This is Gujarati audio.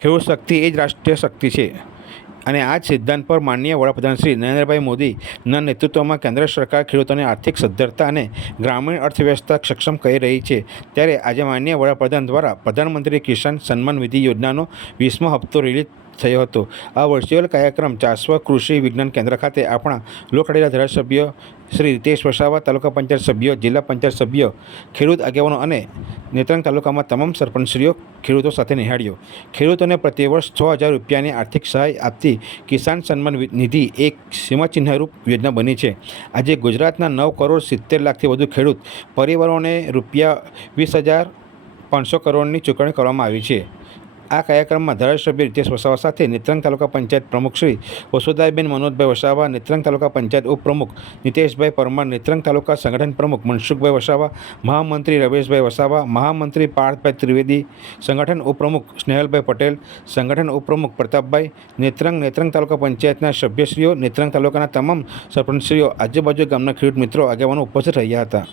ખેડૂત શક્તિ એ જ રાષ્ટ્રીય શક્તિ છે અને આ જ સિદ્ધાંત પર માનનીય વડાપ્રધાન શ્રી નરેન્દ્રભાઈ મોદીના નેતૃત્વમાં કેન્દ્ર સરકાર ખેડૂતોની આર્થિક સદ્ધરતા અને ગ્રામીણ અર્થવ્યવસ્થા સક્ષમ કરી રહી છે. ત્યારે આજે માનનીય વડાપ્રધાન દ્વારા પ્રધાનમંત્રી કિસાન સન્માન નિધિ યોજનાનો 20મો હપ્તો રિલીઝ થયો હતો. આ વર્ચ્યુઅલ કાર્યક્રમ ચાસવા કૃષિ વિજ્ઞાન કેન્દ્ર ખાતે આપણા લોકલાડીલા ધારાસભ્ય શ્રી રીતેશ વસાવા, તાલુકા પંચાયત સભ્યો, જિલ્લા પંચાયત સભ્યો, ખેડૂત આગેવાનો અને નેત્રંગ તાલુકામાં તમામ સરપંચશ્રીઓ ખેડૂતો સાથે નિહાળ્યો. ખેડૂતોને પ્રતિવર્ષ 6,000 રૂપિયાની આર્થિક સહાય આપતી કિસાન સન્માન નિધિ એક સીમાચિહ્નરૂપ યોજના બની છે. આજે ગુજરાતના 9,70,00,000થી વધુ ખેડૂત પરિવારોને ₹20,500 કરોડની ચૂકવણી કરવામાં આવી છે. આ કાર્યક્રમમાં ધારાસભ્ય રીતેશ વસાવા સાથે નેત્રંગ તાલુકા પંચાયત પ્રમુખ શ્રી વસુધાબેન મનોજભાઈ વસાવા, નેત્રંગ તાલુકા પંચાયત ઉપપ્રમુખ નિતેશભાઈ પરમાર, નેત્રંગ તાલુકા સંગઠન પ્રમુખ મનસુખભાઈ વસાવા, મહામંત્રી રમેશભાઈ વસાવા, મહામંત્રી પાર્થભાઈ ત્રિવેદી, સંગઠન ઉપપ્રમુખ સ્નેહલભાઈ પટેલ, સંગઠન ઉપપ્રમુખ પ્રતાપભાઈ, નેત્રંગ તાલુકા પંચાયતના સભ્યશ્રીઓ, નેત્રંગ તાલુકાના તમામ સરપંચશ્રીઓ, આજુબાજુ ગામના ખેડૂત મિત્રો આગેવાનો ઉપસ્થિત રહ્યા હતા.